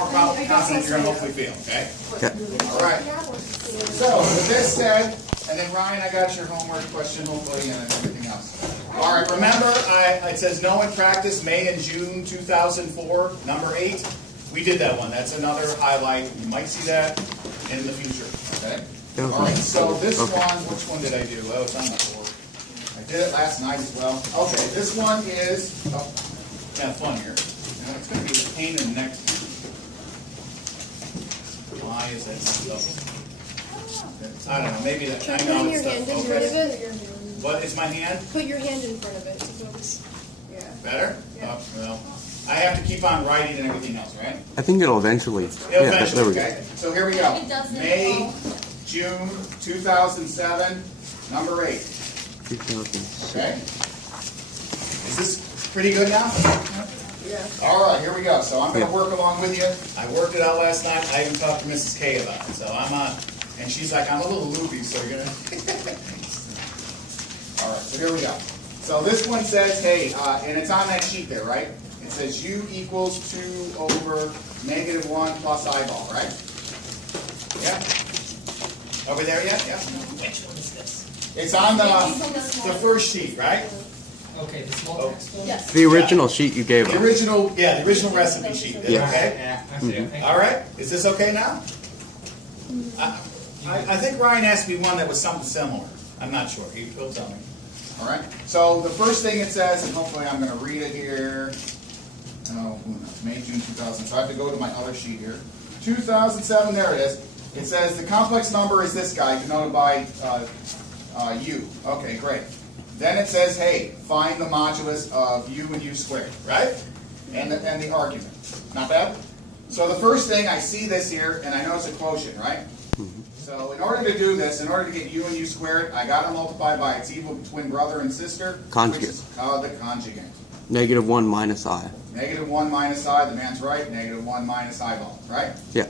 more confident you're going to hopefully feel, okay? Okay. All right. So, with this said, and then Ryan, I got your homework question, hopefully, and everything else. All right, remember, it says no in practice, May and June 2004, number 8. We did that one. That's another highlight. You might see that in the future, okay? All right, so this one, which one did I do? Oh, it's on my board. I did it last night as well. Okay, this one is, have fun here. Now, it's going to be a pain in the neck. Why is that stuff? I don't know, maybe that, I know Put it's your hand in stuff. front of Okay. it. What is my hand? Put your hand in front of it to focus. Yeah. Better? Yeah. Oh, well, I have to keep on writing and everything else, right? I think it'll eventually. Eventually, there we go. okay. So here we go. It doesn't May, fall. June 2007, number 8. 2006. Okay? Is this pretty good now? Yeah. All right, here we go. So I'm going to Yeah. work along with you. I worked it out last night. I even talked to Mrs. K about it. So I'm on, and she's like, I'm a little loopy, so you're going to... All right, so here we go. So this one says, hey, and it's on that sheet there, right? It says U equals 2 over negative 1 plus eyeball, right? Yeah? Over there yet? Yeah? Which one is this? It's on the first sheet, right? Okay, the small Oh. text one? Yes. The original sheet you gave The us. original, yeah, the original recipe sheet. Is it Yeah. okay? Yeah, I see. Thank you. All right. Is this okay now? I think Ryan asked me one that was something similar. I'm not sure. He'll tell me. All right. So the first thing it says, and hopefully I'm going to read it here. Oh, May, June 2000. So I have to go to my other sheet here. 2007. There it is. It says the complex number is this guy, denoted by u. Okay, great. Then it says, hey, find the modulus of u and u squared, right? And the argument. Not bad? So the first thing, I see this here, and I know it's a quotient, right? So in order to do this, in order to get u and u squared, I got to multiply by its equal twin brother and sister. Conjugate. Which is called the conjugate. Negative 1 minus I. Negative 1 minus I, the man's right. Negative 1 minus eyeball, right? Yeah.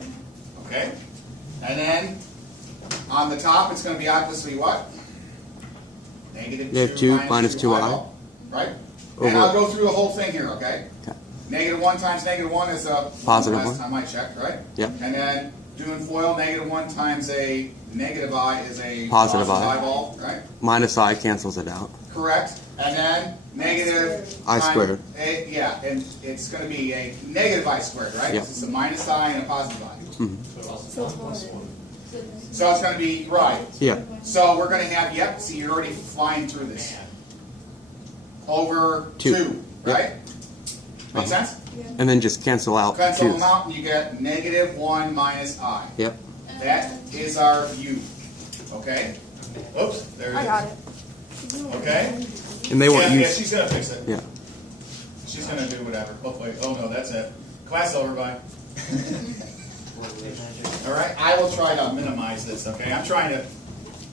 Okay? And then, on the top, it's going to be obviously what? Negative 2 2 minus 2i. eyeball, right? Over. And I'll go through the whole thing here, okay? Okay. Negative 1 times negative 1 is a Positive last 1. time I checked, right? Yep. And then doing FOIL, negative 1 times a negative I is a Positive I. eyeball, right? Minus I cancels it out. Correct. And then negative I times squared. Yeah, and it's going to be a negative I squared, right? Yep. So it's a minus I and a positive I. So it's So it's going to be, right. Yeah. So we're going to have, yep, see, you're already flying through this. Over 2, Two. right? Make sense? And then just cancel out Cancel 2. them out and you get negative 1 minus I. Yep. That is our U. Okay? Oops, there it is. I got it. Okay? And they won't Yeah, use. she's going to fix it. Yeah. She's going to do whatever. Hopefully. Oh, no, that's it. Class over, bye. All right? I will try to minimize this, okay? I'm trying to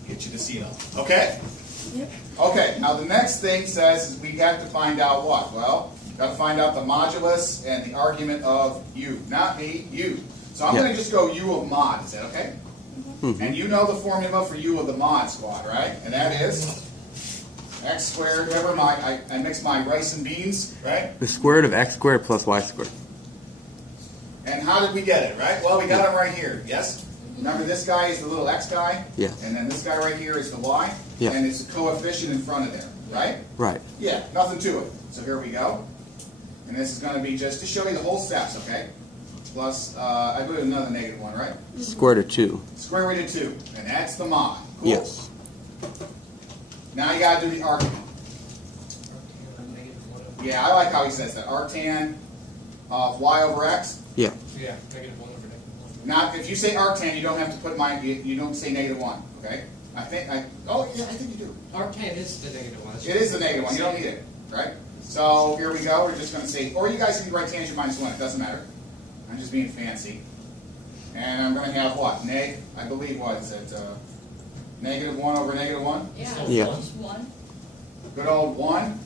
get you to see them. Okay? Yep. Okay, now the next thing says is we have to find out what? Well, got to find out the modulus and the argument of u. Not me, you. So I'm Yeah. going to just go u of mod. Is that okay? And you know the formula for u of the mod squad, right? And that is x squared, remember I mix my rice and beans, right? The square root of x squared plus y squared. And how did we get it, right? Well, we got it right here, yes? Remember this guy is the little x guy? Yeah. And then this guy right here is the y? Yeah. And it's a coefficient in front of there, right? Right. Yeah, nothing to it. So here we go. And this is going to be just to show you the whole steps, okay? Plus, I put another negative 1, right? Square root of 2. Square root of 2. And that's the mod. Cool. Yes. Now you got to do the argument. Yeah, I like how he says that. Arctan of y over x. Yeah. Yeah, negative 1 over negative 1. Now, if you say arctan, you don't have to put you don't say negative 1, okay? I think you do. Arctan is the negative 1. It is the negative 1. You don't need it, right? So here we go. We're just going to say, or you guys can write tangent minus 1. It doesn't matter. I'm just being fancy. And I'm going to have what? I believe what is it? Negative 1 over negative 1? Yeah. 1. Good old 1.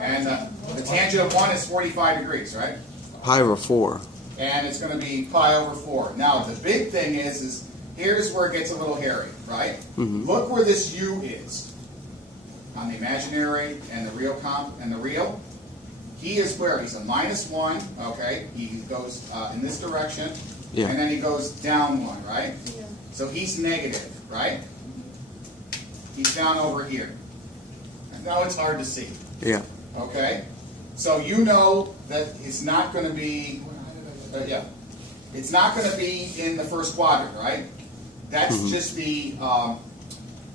And the tangent of 1 is 45 degrees, right? Pi over 4. And it's going to be pi over 4. Now, the big thing is here's where it gets a little hairy, right? Mm-hmm. Look where this u is on the imaginary and the real comp and the real. he is where? He's a -1, okay? He goes in this direction, Yeah. and then he goes down 1, right? Yeah. So he's negative, right? He's down over here. Now it's hard to see, Yeah. okay? So you know that it's not going to be, yeah, it's not going to be in the first quadrant, right? That's just the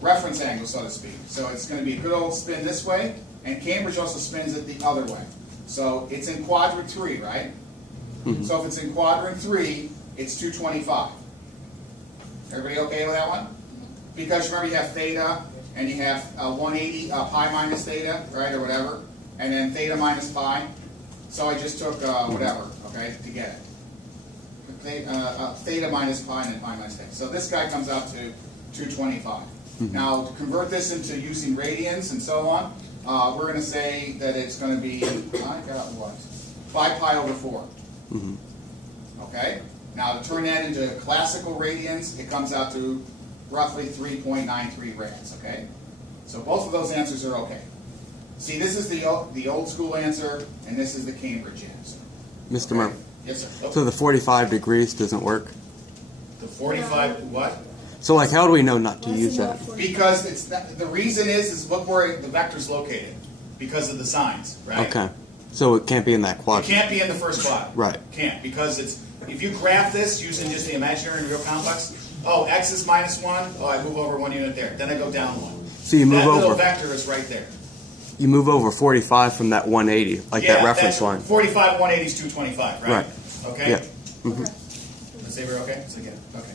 reference angle, so to speak. So it's going to be a good old spin this way, and Cambridge also spins it the other way. So it's in quadrant 3, right? So if it's in quadrant 3, it's 225. Everybody okay with that one? Because remember you have theta, and you have 180 pi minus theta, right, or whatever, and then theta minus pi. So I just took whatever, okay, to get it. Theta minus pi and then pi minus theta. So this guy comes out to 225. Now, to convert this into using radians and so on, we're going to say that it's going to be, I got what? 5 pi over 4. Okay? Now, to turn that into classical radians, it comes out to roughly 3.93 rads, okay? So both of those answers are okay. See, this is the old school answer, and this is the Cambridge answer. Mr. Murmer. Yes, sir. Oh, So the 45 degrees doesn't work? the 45, what? So like how do we know not to Why is use it not that? 45? Because it's not, the reason is look where the vector's located, because of the signs, right? Okay. So it can't be in that It quadrant. can't be in the first quadrant. Right. Can't, because it's, if you graph this using just the imaginary and real complex, oh, x is -1, oh, I move over 1 unit there, then I go down 1. So you move That little over. vector is right there. You move over 45 from that 180, like that reference that's line. 45, 180 is 225, right? Right. Okay? Yeah. Okay. Let's say we're okay? So again, okay.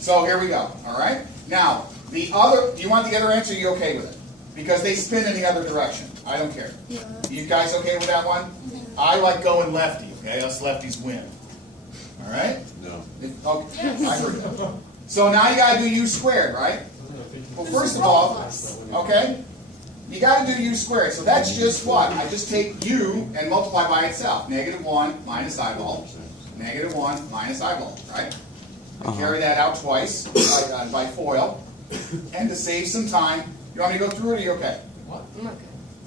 So here we go, all right? Now, the other, do you want the other answer, or are you okay with it? Because they spin in the other direction. I don't care. Yeah. You guys okay with that one? I like going lefty, okay? Us lefties win. All right? No. Okay, I heard it. So now you gotta do u squared, right? Well, first of all, okay, you gotta do u squared. So that's just what? I just take u and multiply by itself. -1 minus eyeball. -1 minus eyeball, right? I carry that out twice by FOIL. And to save some time, you want me to go through it, or are you okay? What? I'm okay.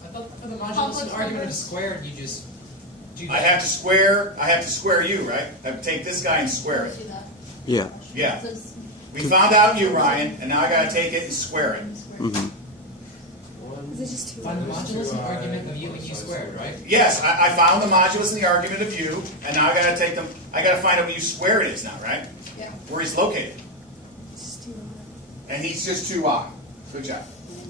I thought for the modulus and argument of squared, you just do that. I have to square u, right? I have to take this guy and square it. Yeah. Yeah. We found out u, Ryan, and now I gotta take it and square it. Is it just 2 Find the hours? modulus and argument of u and u squared, right? Yes, I found the modulus and the argument of u, and now I gotta take them, I gotta find out what u squared is now, right? Yeah. Where he's located. Just 2 hours. And he's just 2i. Good job.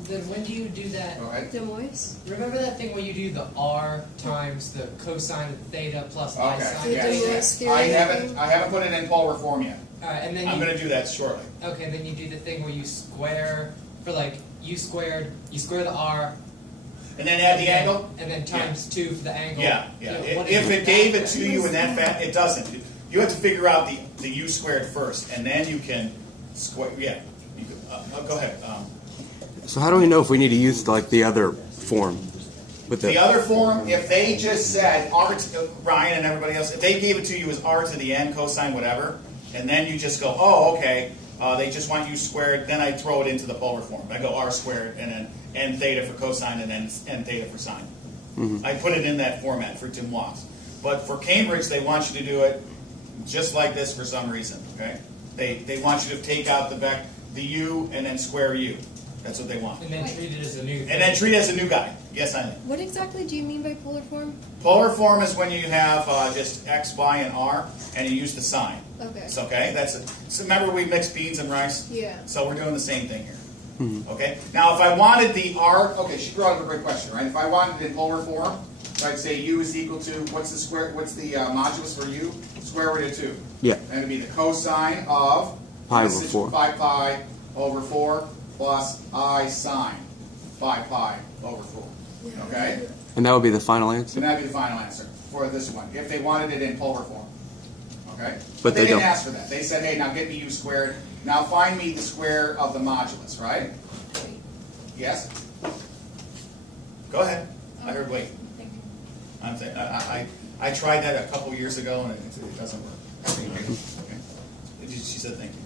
Then when do you do that? All right. Des Moines? Remember that thing where you do the r times the cosine of theta plus I Okay. sine Yeah. Yes, theta? yes. theory I thing. haven't put it in polar form yet. And then I'm you gonna do that shortly. okay, then you do the thing where you square for like u squared, you square the r, And then add the angle? and then times 2 for the angle. Yeah, You yeah. know, what If is it that? gave it to you in that fat, it doesn't. You have to figure out the u squared first, and then you can square, yeah. You can, go ahead. So how do we know if we need to use like the other form? With The other form, if they just said, Ryan and everybody else, if they gave it to you as r to the n, cosine, whatever, and then you just go, oh, okay, they just want u squared, then I throw it into the polar form. I go r squared, and then n theta for cosine, and then n theta for sine. I put it in that format for Tim Loss. But for Cambridge, they want you to do it just like this for some reason, okay? They want you to take out the u and then square u. That's what they want. And then treat it as a new thing. And then treat it as a new guy. Yes, I know. What exactly do you mean by polar form? Polar form is when you have just x, y, and r, and you use the sign. Okay. It's okay. So remember we mixed beans and rice? Yeah. So we're doing the same thing here. Okay. Now, if I wanted the r, okay, she brought up a great question, right? If I wanted it in polar form, so I'd say u is equal to what's the modulus for u? Square root of 2. Yeah. And it'd be the cosine of Pi this over is 4. 5 pi over 4 plus I sine 5 pi over 4. Okay. And that would be the final So answer? that'd be the final answer for this one, if they wanted it in polar form. Okay? But they they didn't don't. ask for that. They said, hey, now get me u squared. Now find me the square of the modulus, right? Yes? Go ahead. I heard wait. Thank you. I'm saying, I tried that a couple years ago and it doesn't work. Okay. She said thank you.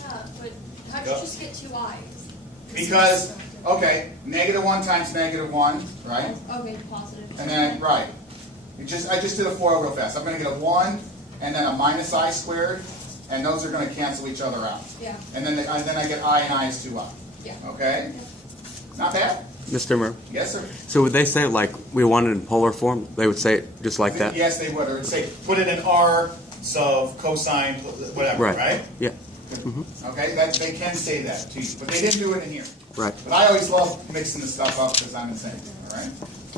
Yeah, but how'd Go. you just get 2 i's? Because, okay, -1 times -1, right? Okay, positive. And then, right. I just did a FOIL real fast. I'm going to get a 1 and then a minus I squared, and those are going to cancel each other out. Yeah. And then I get I and I is 2I. Yeah. Okay? Not bad? Mr. Murmer. Yes, sir. So would they say like we want it in polar form? They would say it just like that? Yes, they would. Or say, put it in R, so cosine, whatever, right? Yeah. Okay, they can say that to you, but they didn't do it in here. Right. But I always love mixing the stuff up because I'm insane, all right?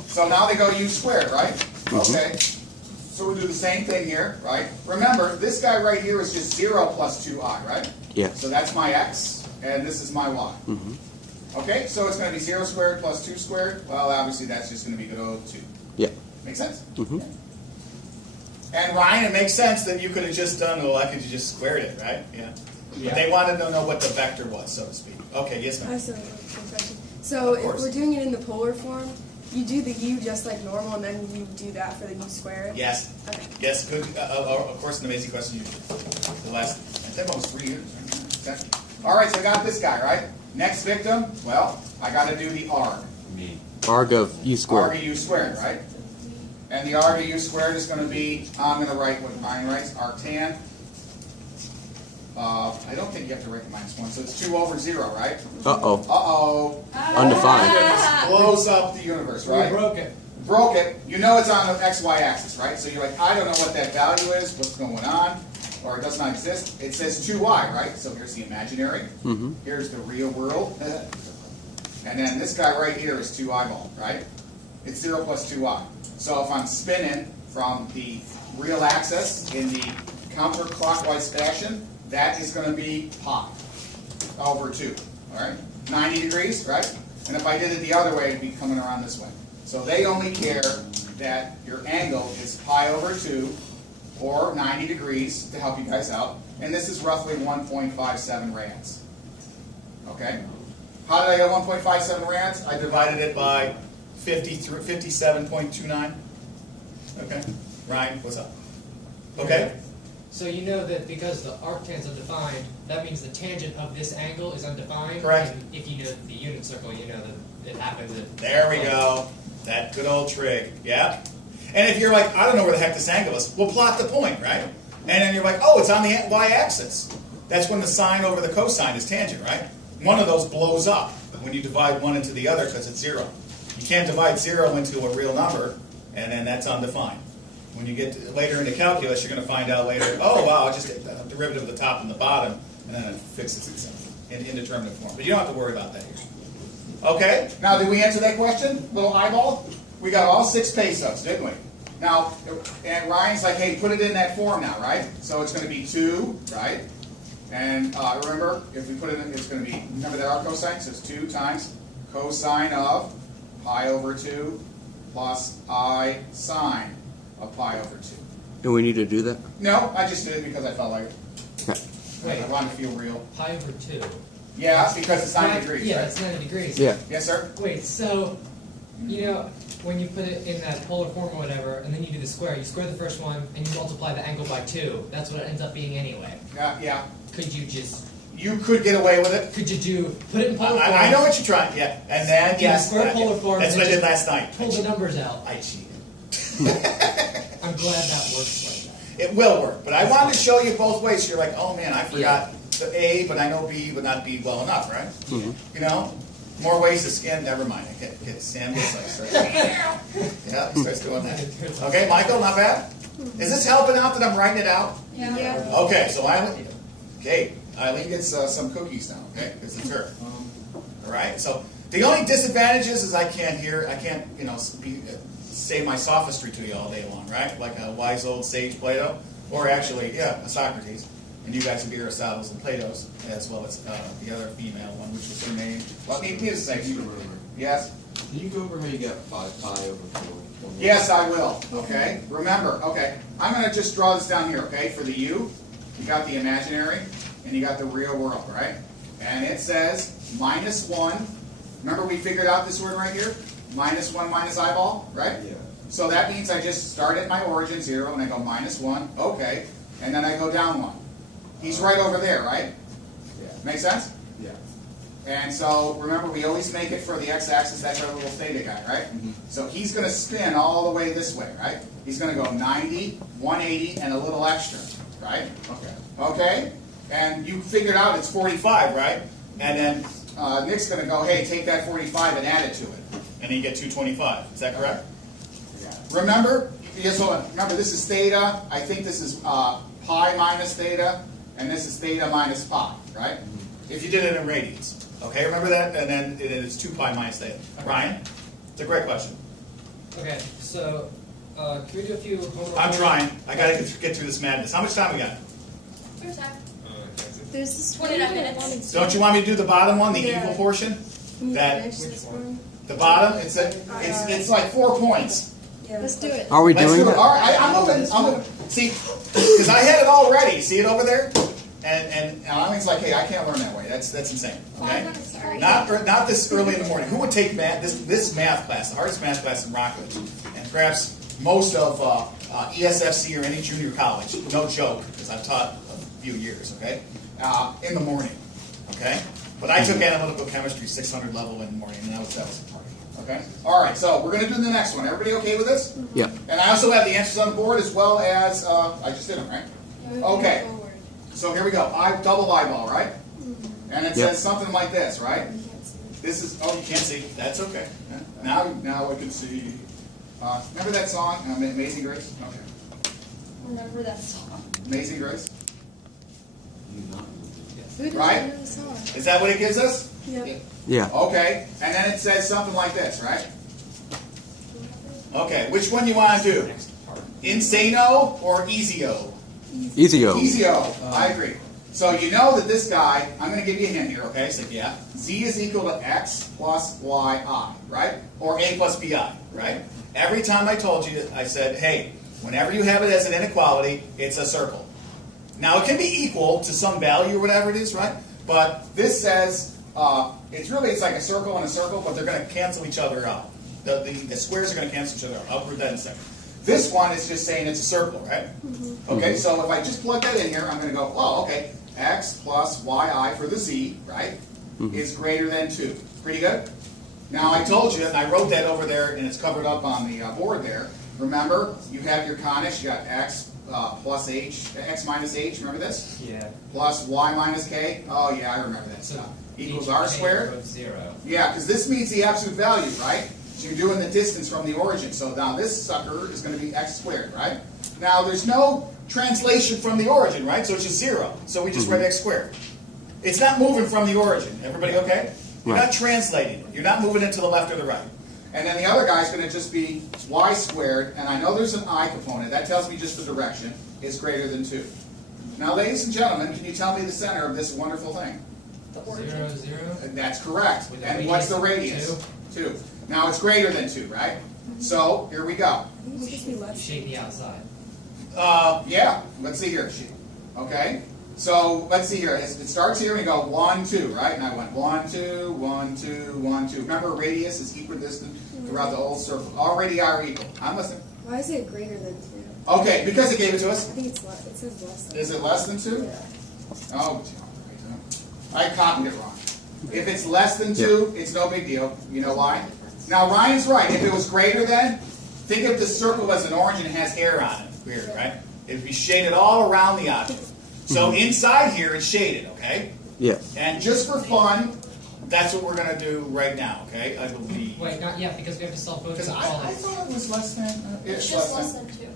So now they go U squared, right? Okay, so we do the same thing here, right? Remember, this guy right here is just 0 plus 2I, right? Yeah. So that's my X, and this is my Y. Okay, so it's going to be 0 squared plus 2 squared. Well, obviously that's just going to be good old 2. Yeah. Make sense? Mm-hmm. And Ryan, it makes sense that you could have just done, well, I could have just squared it, right? Yeah. But they wanted to know what the vector was, so to speak. Okay, yes, I ma'am. have some question. So Of if course. we're doing it in the polar form, you do the u just like normal, and then you do that for the u squared? Yes. Okay. Yes, good. Of course, an amazing question. The last, I think almost 3 years. Right? Exactly. All right, so I got this guy, right? Next victim, well, I got to do the arg. Arg of u squared. Arg of u squared, right? And the arg of u squared is going to be, I'm going to write what mine writes, arctan. I don't think you have to write the -1, so it's 2 over 0, right? Uh-oh. Uh-oh. Undefined. This blows up the universe, right? We broke it. Broke it. You know it's on the XY axis, right? So you're like, I don't know what that value is, what's going on, or it does not exist. It says 2y, right? So here's the imaginary. Here's the real world. And then this guy right here is 2 eyeball, right? It's 0 plus 2y. So if I'm spinning from the real axis in the counterclockwise fashion, that is going to be pi over 2, all right? 90 degrees, right? And if I did it the other way, it'd be coming around this way. So they only care that your angle is pi over 2 or 90 degrees to help you guys out. And this is roughly 1.57 rads. Okay? How did I get 1.57 rads? I divided it by 57.29. Okay? Ryan, what's up? Okay? So you know that because the arctan's undefined, that means the tangent of this angle is undefined. Correct. And if you know the unit circle, you know that it happens at... There we go. That good old trig. Yeah? And if you're like, I don't know where the heck this angle is, we'll plot the point, right? And then you're like, oh, it's on the y-axis. That's when the sine over the cosine is tangent, right? One of those blows up when you divide one into the other because it's 0. You can't divide 0 into a real number, and then that's undefined. When you get later into calculus, you're going to find out later, oh, wow, I just did the derivative of the top and the bottom, and then it fixes itself in indeterminate form. But you don't have to worry about that here. Okay, now did we answer that question? Little eyeball? We got all 6 pesos, didn't we? Now, and Ryan's like, hey, put it in that form now, right? So it's going to be 2, right? And remember, if we put it in, it's going to be, remember that our cosine? So it's 2 times cosine of pi over 2 plus I sine of pi over 2. Do we need to do that? No, I just did it because I felt like it. Okay. Wait. I wanted to feel real. Pi over 2. Yeah, because it's 90 degrees, Yeah, right? that's 90 degrees. Yeah. Yes, sir? Wait, so, you know, when you put it in that polar form or whatever, and then you do the square, you square the first one, and you multiply the angle by 2. That's what it ends up being anyway. Yeah. Could you just... You could get away with it. Could you put it in polar form? I know what you're trying, yeah. And then, Do yes. the square polar form. That's and what I did just last night. Pull the numbers out. I cheated. I'm glad that works like that. It will work, but I wanted to show you both ways. So you're like, oh man, I forgot the A, but I know B would not be well enough, right? You know, more ways to skin. Never mind. I get Sam gets like starts. Yeah, he starts doing that. Okay, Michael, not bad. Is this helping out that I'm writing it out? Yeah. Okay, so Eileen gets some cookies now. Okay, because it's her. All right. So the only disadvantages is I can't, you know, say my sophistry to you all day long, right? Like a wise old sage Plato, or actually, a Socrates. And you guys would be Aristotle's and Plato's, as well as the other female one, which was her name. Well, me to say. Yes? Can you go over how you got 5 pi over 4? Yes, I will. Okay? Remember, okay, I'm going to just draw this down here, okay? For the U, you got the imaginary, and you got the real world, right? And it says -1. Remember we figured out this word right here? -1 minus eyeball, right? Yeah. So that means I just start at my origin 0, and I go -1, okay, and then I go down 1. He's right over there, right? Yeah. Make sense? Yeah. And so, remember, we always make it for the x-axis, that's our little theta guy, right? So he's going to spin all the way this way, right? He's going to go 90, 180, and a little extra, right? Okay. Okay? And you figured out it's 45, right? And then Nick's going to go, hey, take that 45 and add it to it. And then you get 225. Is that correct? Remember? Yes, hold on. Remember, this is theta. I think this is pi minus theta. And this is theta minus pi, right? If you did it in radians. Okay, remember that? And then it's 2 pi minus theta. Ryan? It's a great question. Okay, so can we do a few homework? I'm trying. I got to get through this madness. How much time we got? There's time. There's this 29 minutes. Don't you want me to do the bottom one, the Yeah. equal portion? Can you That finish this one? the bottom. It's like 4 points. Yeah. Let's do it. Are we Let's doing do it. that? All right, I'm moving. See, because I had it all ready. See it over there? And Eileen's like, hey, I can't learn that way. That's insane. Okay? Sorry. Not this early in the morning. Who would take math? This math class, the hardest math class in Rockledge, and perhaps most of ESFC or any junior college. No joke, because I've taught a few years. Okay, in the morning. Okay, but I took analytical chemistry 600 level in the morning, and that was a party. Okay. All right. So we're going to do the next one. Everybody okay with this? Yeah. And I also have the answers on the board as well as I just did them, right? Okay. So here we go. Double eyeball, right? And it Yep. says something like this, right? This is, oh, you can't see. That's okay. Yeah. Now I can see. Remember that song, Amazing Grace? Okay. Remember that song. Amazing Grace? Who doesn't Right? know the song? Is that what it gives us? Yep. Yeah. Okay. And then it says something like this, right? Okay. Which one you want to do? Insano or Easy-O? Easy-O. Easy-O. I agree. So you know that this guy, I'm going to give you a hint here, okay? So yeah, Z is equal to X plus YI, right? Or A plus BI, right? Every time I told you, I said, hey, whenever you have it as an inequality, it's a circle. Now, it can be equal to some value or whatever it is, right? But this says, it's like a circle and a circle, but they're going to cancel each other out. The squares are going to cancel each other out. I'll prove that in a second. This one is just saying it's a circle, right? Okay, so if I just plug that in here, I'm going to go, well, okay, X plus YI for the Z, right, is greater than 2. Pretty good? Now, I told you, and I wrote that over there, and it's covered up on the board there. Remember, you have your conics. You got X plus H, X minus H, remember this? Yeah. Plus Y minus K. Oh, yeah, I remember that stuff. Equals R squared. 0. Yeah, because this means the absolute value, right? So you're doing the distance from the origin. So now this sucker is going to be X squared, right? Now there's no translation from the origin, right? So it's just 0. So we just read X squared. It's not moving from the origin. Everybody okay? You're Right. not translating it. You're not moving it to the left or the right. And then the other guy's going to just be Y squared. And I know there's an I component. That tells me just the direction is greater than 2. Now, ladies and gentlemen, can you tell me the center of this wonderful thing? 0, 0. And that's correct. With the And what's the radius? radius? 2. Now it's greater than 2, right? So here we go. This gives me less. Shake the outside. Yeah. Let's see here. Okay. So let's see here. It starts here and we go 1, 2, right? And I went 1, 2, 1, 2, 1, 2. Remember, radius is equidistant throughout the whole circle. All radii are equal. I'm listening. Why is it greater than 2? Okay, because it gave it to us. I think it's less. It says less than. Is it less than 2? Yeah. Oh, I copied it wrong. If it's less than 2, it's no big deal. You know why? Now, Ryan's right. If it was greater than, think of the circle as an orange and it has air on it. Weird, right? It would be shaded all around the object. So inside here, it's shaded, okay? Yeah. And just for fun, that's what we're going to do right now, okay? I believe. Wait, not yet, because we have to solve both Because of I them. thought it was less than. It's just less than 2.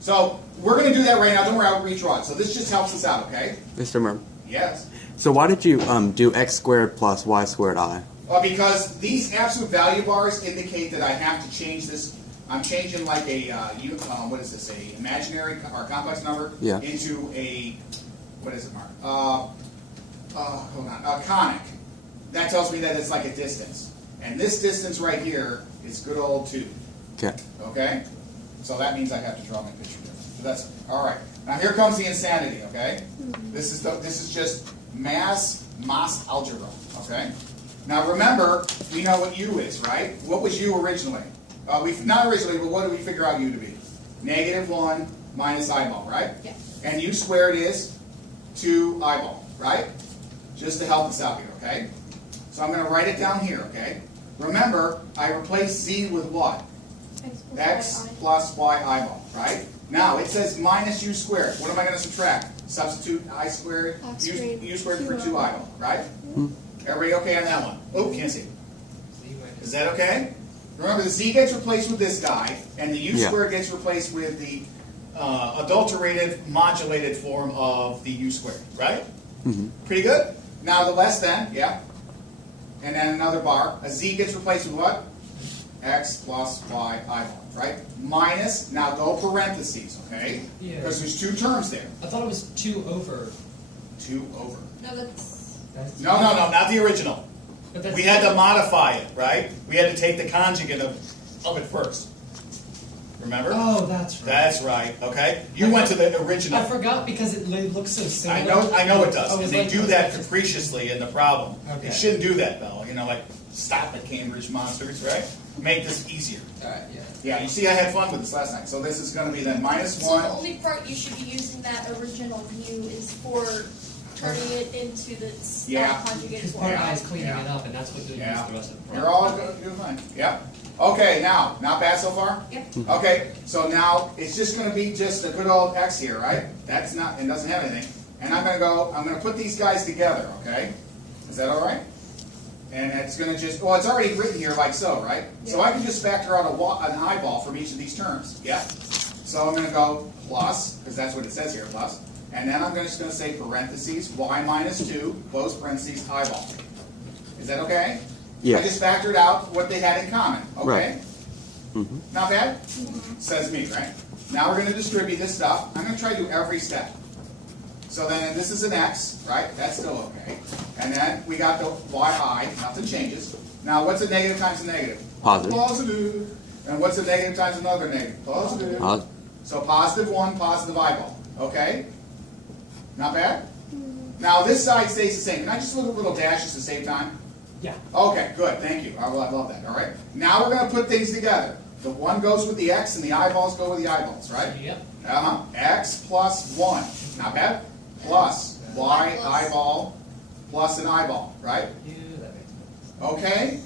So we're going to do that right now. Don't worry, I'll redraw it. So this just helps us out, okay? Mr. Murmer. Yes. So why did you do X squared plus Y squared I? Because these absolute value bars indicate that I have to change this. I'm changing like a, what is this, a imaginary or complex number Yeah. into a, what is it, Mark? Hold on, a conic. That tells me that it's like a distance. And this distance right here is good old 2. Okay. Okay? So that means I have to draw my picture different. So that's, all right. Now here comes the insanity, okay? This is just mass algebra, okay? Now remember, we know what U is, right? What was U originally? Not originally, but what did we figure out U to be? -1 minus eyeball, right? Yeah. And U squared is 2 eyeball, right? Just to help us out here, okay? So I'm going to write it down here, okay? Remember, I replaced z with what? X plus y eyeball, right? Now, it says minus u squared. What am I going to subtract? Substitute I squared, u squared for 2 eyeball, right? Everybody okay on that one? Oh, can't see. Is that okay? Remember, the z gets replaced with this guy, and the u squared gets replaced with the adulterated, modulated form of the u squared, right? Pretty good? Now the less than, yeah. And then another bar. A z gets replaced with what? X plus y eyeball, right? Minus, now go parentheses, okay? Yeah. Because there's 2 terms there. I thought it was 2 over. 2 over. No, that's. No, not the original. But that's We had to modify it, right? We had to take the conjugate of it first. Remember? Oh, that's right. That's right, okay? You went to the original. I forgot because it looks so similar. I know it does, I and was they like, do that capriciously in the problem. Okay. You shouldn't do that, though. You know, like, stop it, Cambridge monsters, right? Make this easier. Alright, yeah. Yeah, you see I had fun with this last night. So this is going to be then minus So 1. the only part you should be using that original u is for turning it into the Yeah. conjugated Because form. part I is cleaning Yeah. it up, and that's what you'll Yeah. use the rest of the You're problem. all doing fine. Yeah. Okay, now, not bad so far? Yep. Okay, so now it's just going to be just a good old x here, right? That's not, it doesn't have anything. And I'm going to put these guys together, okay? Is that all right? And it's going to just, well, it's already written here like so, right? So I can just factor out an eyeball from each of these terms, yeah? So I'm going to go plus, because that's what it says here, plus. And then I'm just going to say parentheses, y minus 2, close parentheses, eyeball. Is that okay? Yeah. I just factored out what they had in common, okay? Right. Not bad? Says me, right? Now we're going to distribute this stuff. I'm going to try to do every step. So then this is an x, right? That's still okay. And then we got the yi, nothing changes. Now what's a negative times a negative? Positive. Positive. And what's a negative times another negative? Positive. So positive 1, positive eyeball. Okay? Not bad? Now this side stays the same. Can I just put a little dashes to save time? Yeah. Okay, good, thank you. I love that, all right? Now we're going to put things together. The 1 goes with the x and the eyeballs go with the eyeballs, right? Yep. X plus 1, not bad? Plus y eyeball plus an eyeball, right? Yeah, that makes sense. Okay?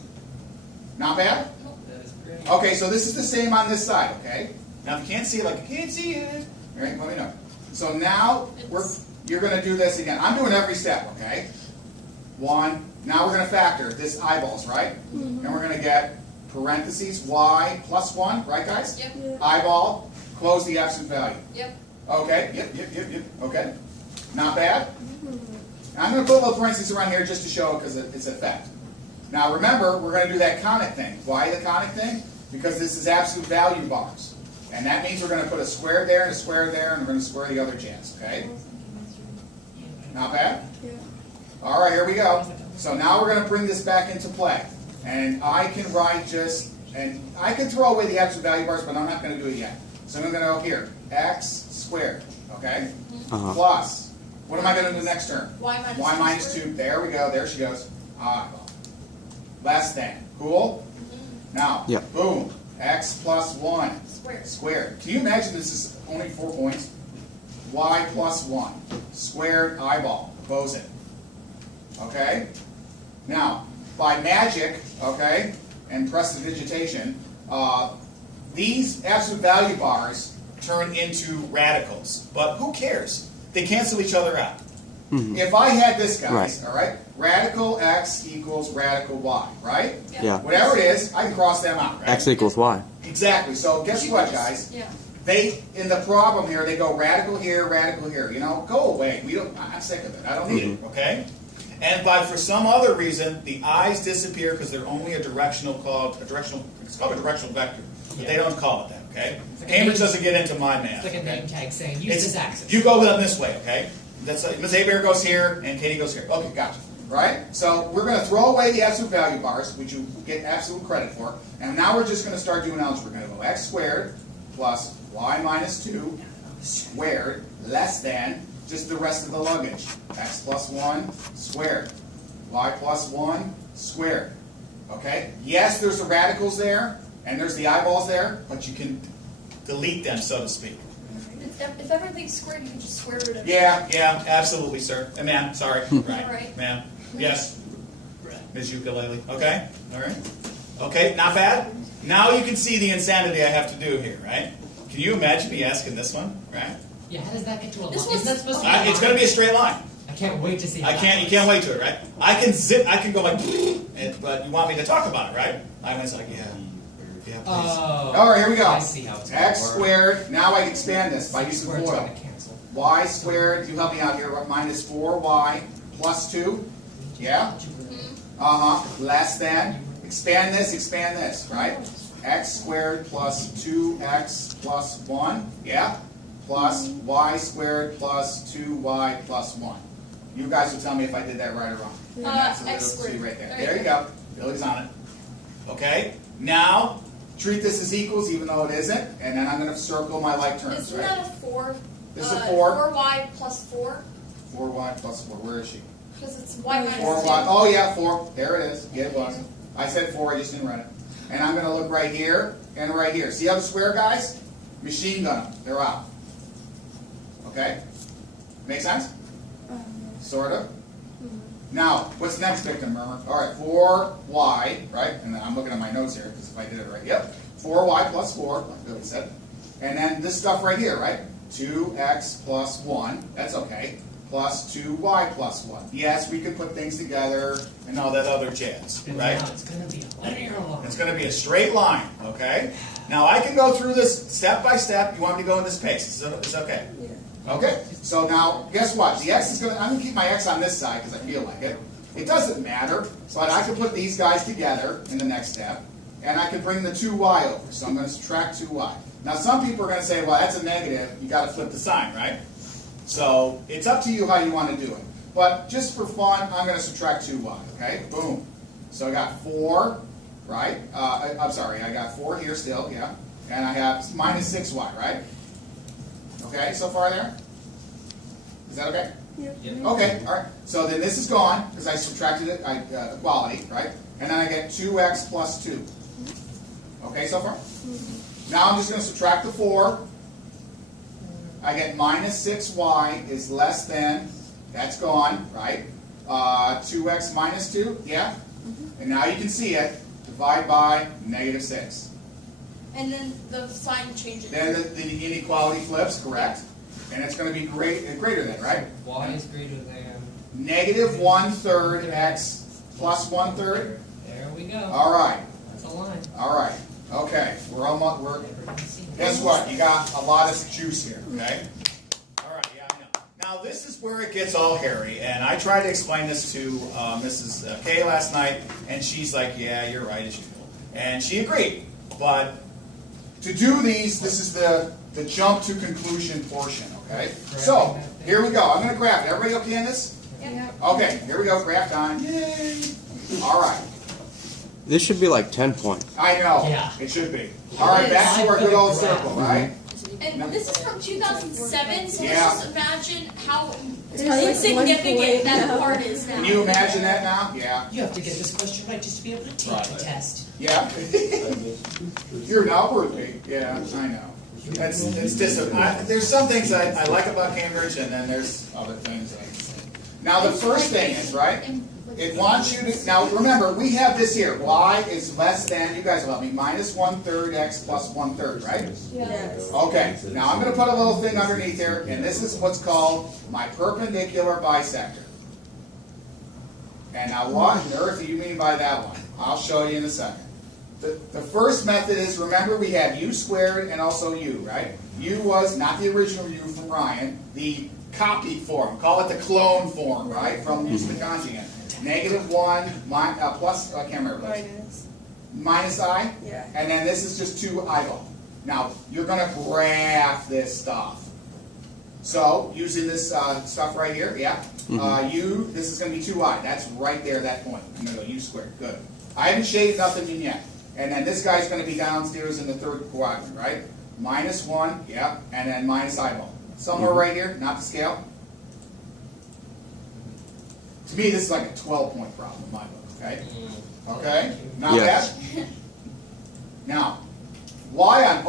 Not bad? That is great. Okay, so this is the same on this side, okay? Now if you can't see it, like you can't see it, all right, let me know. So now you're going to do this again. I'm doing every step, okay? 1. Now we're going to factor this eyeballs, right? And we're going to get parentheses y plus 1, right guys? Yep. Yeah. Eyeball, close the absolute value. Yep. Okay, yep, okay. Not bad? I'm going to put little parentheses around here just to show it because it's a fact. Now remember, we're going to do that conic thing. Why the conic thing? Because this is absolute value bars. And that means we're going to put a square there and a square there, and we're going to square the other jazz, okay? Not bad? Yeah. All right, here we go. So now we're going to bring this back into play. And I can write just, and I can throw away the absolute value bars, but I'm not going to do it yet. So I'm going to go here, x squared, okay? Plus, what am I going to do next term? Y minus Y 2 minus squared. 2, there we go, there she goes. Less than, cool? Now, Yeah. boom, x plus 1 Squared. squared. Can you imagine this is only 4 points? Y plus 1 squared eyeball, close it. Okay? Now, by magic, okay, and prestidigitation, these absolute value bars turn into radicals. But who cares? They cancel each other out. If I had this, guys, Right. all right, radical x equals radical y, right? Yeah. Whatever it is, I can cross them out, right? X equals Y. Exactly. So guess You what, can just- guys? Yeah. They, in the problem here, they go radical here, you know, go away. I'm sick of it. I don't need it, okay? And for some other reason, the i's disappear because they're only it's called a directional vector. But they don't call it that, okay? like a Cambridge name- doesn't get into my math. It's like a okay? name tag saying, use this axis. You go with them this way, okay? That's Ms. Abear goes here and Katie goes here. Okay, gotcha. Right? So we're going to throw away the absolute value bars, which you get absolute credit for. And now we're just going to start doing algebra. We're going to go x squared plus y minus 2 squared less than just the rest of the luggage. X plus 1 squared. Y plus 1 squared. Okay? Yes, there's the radicals there, and there's the eyeballs there, but you can delete them, so to speak. If everything's squared, you can just square root of it. Yeah, absolutely, sir. Ma'am, sorry. Right. Right. Ma'am. Yes. Ms. Ukulele. Okay? All right. Okay, not bad. Now you can see the insanity I have to do here, right? Can you imagine me asking this one, right? Yeah, how does that get to a line? This Isn't that supposed to be a line? It's going to be a straight line. I can't wait to see how I that can't. You works. can't wait to it, right? I can go like, but you want me to talk about it, right? I was like, yeah, please. Oh. All right, here we go. I see how it's going X to work. squared. Now I can expand this by using Squared's FOIL. going to cancel. Y squared. You help me out here. Minus 4y plus 2. Yeah. Less than. Expand this, right? X squared plus 2x plus 1. Yeah. Plus y squared plus 2y plus 1. You guys will tell me if I did that right or wrong. And that's a X little squared. C right there. There you go. Billy's on it. Okay. Now, treat this as equals even though it isn't. And then I'm going to circle my like terms, Isn't right? that a 4? This is a 4. 4y plus 4? 4y plus 4. Where is she? Because it's y minus 4y. 2. Oh, yeah, 4. There it is. Yeah, it was. I said 4. I just didn't write it. And I'm going to look right here and right here. See how the square guys? Machine gun them. They're out. Okay? Make sense? Sort of. Now, what's next, victim murmur? All right, 4y, right? And then I'm looking at my notes here because if I did it right, yep. 4y plus 4, like Billy said. And then this stuff right here, right? 2x plus 1, that's okay. Plus 2y plus 1. Yes, we could put things together and all that other jazz, right? Now it's going to be a linear line. It's going to be a straight line, okay? Now I can go through this step by step. You want me to go in this pace? It's okay. Yeah. Okay, so now guess what? The x is going to, I'm going to keep my x on this side because I feel like it. It doesn't matter, but I can put these guys together in the next step, and I can bring the 2y over. So I'm going to subtract 2y. Now some people are going to say, well, that's a negative. You got to flip the sign, right? So it's up to you how you want to do it. But just for fun, I'm going to subtract 2y, okay? Boom. So I got 4, right? I'm sorry, I got 4 here still, yeah. And I have minus 6y, right? Okay, so far there? Is that okay? Yep. Okay, all right. So then this is gone because I subtracted it, equality, right? And then I get 2x plus 2. Okay, so far? Now I'm just going to subtract the 4. I get minus 6y is less than, that's gone, right? 2x minus 2, yeah? And now you can see it. Divide by negative 6. And then the sign changes. Then the inequality flips, correct? And it's going to be greater than, right? Y is greater than. Negative 1/3 x plus 1/3. There we go. All right, That's a line. all right. Okay, we're almost. Guess what? You got a lot of juice here. Okay. All right. Yeah, I know. Now this is where it gets all hairy, and I tried to explain this to Mrs. Kay last night, and she's like, "Yeah, you're right as usual," and she agreed. But to do these, this is the jump to conclusion portion. Okay. So here we go. I'm going to graph it. Everybody okay on this? Yeah. Okay. Here we go. Graph time. Yay! All right. This should be like 10 points. I know. Yeah. It should be. All right, back to our good old circle, right? And this is from 2007, so Yeah. let's just imagine how It's probably like insignificant 1 point that now. part is now. Can you imagine that now? Yeah. You have to get this question right just to be able to take the test. Yeah. You're not worthy. Yeah, I know. It's just there's some things I like about Cambridge, and then there's other things I say. Now the first thing is, right? It wants you to, now remember, we have this here. Y is less than, you guys will help me, minus 1/3 x plus 1/3, right? Yes. Okay, now I'm going to put a little thing underneath here, and this is what's called my perpendicular bisector. And now what on earth do you mean by that one? I'll show you in a second. The first method is, remember we had u squared and also u, right? U was not the original u from Ryan, the copy form. Call it the clone form, right? From using the conjugate. -1 plus, I can't remember. Minus I? Yeah. And then this is just 2 eyeball. Now, you're going to graph this stuff. So, using this stuff right here, yeah. U, this is going to be 2i. That's right there, that point. I'm going to go u squared. Good. I haven't shaded nothing in yet. And then this guy's going to be downstairs in the third quadrant, right? -1, yeah. And then minus eyeball. Somewhere right here, not the scale. To me, this is like a 12-point problem in my book, okay? Okay? Not Yes. bad? Now, why on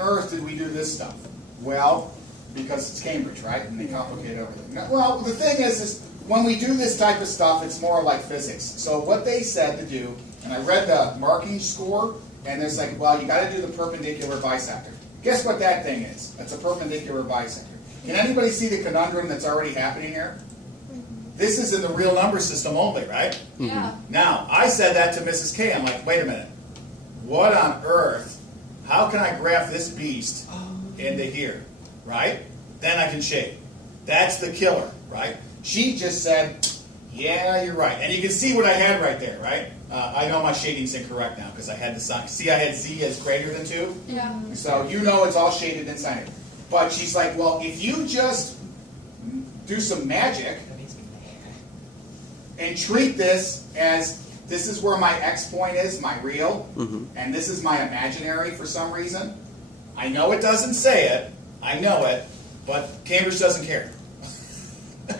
earth did we do this stuff? Well, because it's Cambridge, right? And they complicate everything. Now, well, the thing is when we do this type of stuff, it's more like physics. So what they said to do, and I read the marking score, and it's like, well, you got to do the perpendicular bisector. Guess what that thing is? It's a perpendicular bisector. Can anybody see the conundrum that's already happening here? This is in the real number system only, right? Yeah. Now, I said that to Mrs. K. I'm like, wait a minute. What on earth? How can I graph this beast into here, right? Then I can shade. That's the killer, right? She just said, yeah, you're right. And you can see what I had right there, right? I know my shading's incorrect now because I had the sign. See, I had Z as greater than 2? Yeah. So you know it's all shaded inside it. But she's like, well, if you just do some magic That makes me mad. and treat this as this is where my X point is, my real, and this is my imaginary for some reason. I know it doesn't say it, I know it, but Cambridge doesn't care.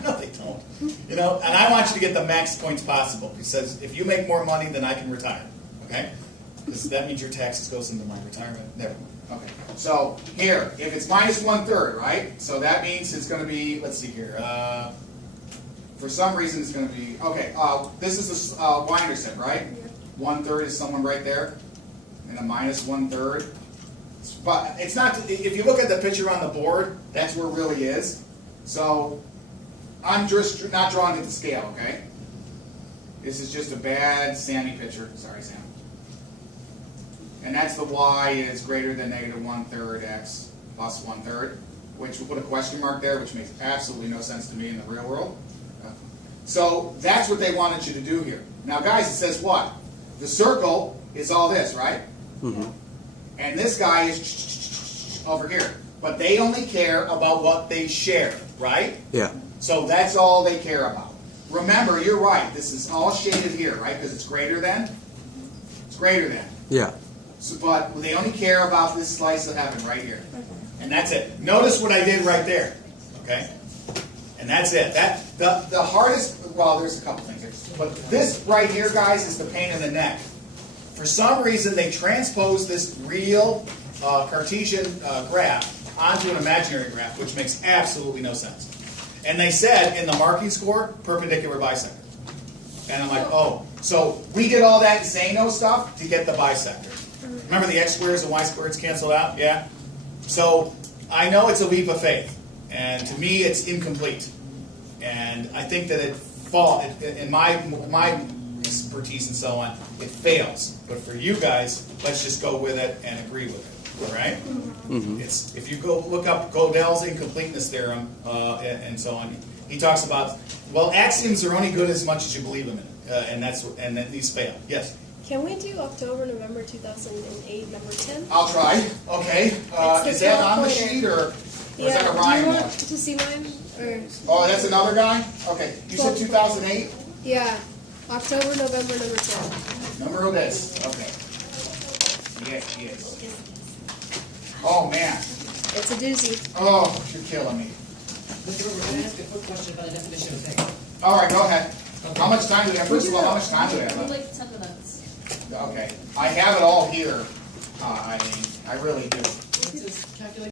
No, they don't. You know, and I want you to get the max points possible. He says, if you make more money, then I can retire. Okay? Because that means your taxes goes into my retirement. Never mind. Okay. So here, if it's minus 1/3, right? So that means it's going to be, let's see here. For some reason, it's going to be, okay, this is a Y-intercept, right? 1/3 is someone right there. And a minus 1/3. But it's not, if you look at the picture on the board, that's where it really is. So I'm just not drawing it to scale, okay? This is just a bad Sammy picture. Sorry, Sam. And that's the Y is greater than negative 1/3 X plus 1/3, which we'll put a question mark there, which makes absolutely no sense to me in the real world. So that's what they wanted you to do here. Now, guys, it says what? The circle is all this, right? And this guy is over here. But they only care about what they share, right? Yeah. So that's all they care about. Remember, you're right. This is all shaded here, right? Because it's greater than. It's greater than. Yeah. So, but they only care about this slice of heaven right here. And that's it. Notice what I did right there. Okay? And that's it. The hardest, well, there's a couple things here. But this right here, guys, is the pain in the neck. For some reason, they transposed this real Cartesian graph onto an imaginary graph, which makes absolutely no sense. And they said in the marking score, perpendicular bisector. And I'm like, oh. So we did all that Zano stuff to get the bisector. Remember the x squares and y squares canceled out? Yeah? So I know it's a leap of faith. And to me, it's incomplete. And I think that in my expertise and so on, it fails. But for you guys, let's just go with it and agree with it. All right? It's, if you go look up Gödel's incompleteness theorem and so on, he talks about, well, axioms are only good as much as you believe them in, and then these fail. Yes. Can we do October, November 2008, number 10? I'll try. Okay. Is that on the sheet or is that a Do rhyme? you want to see mine? Or Oh, that's another guy? Okay. You said 2008? yeah, October, November, number 10. Number of this. Okay. Yes, yes. Oh, man. It's a doozy. Oh, you're killing me. Mr. Murmer, can I ask a quick question about the definition of thing? All right, go ahead. How much time do we have? First of all, how much time do we We'd have? like 10 minutes. Okay. I have it all here. I really do. What's this calculation?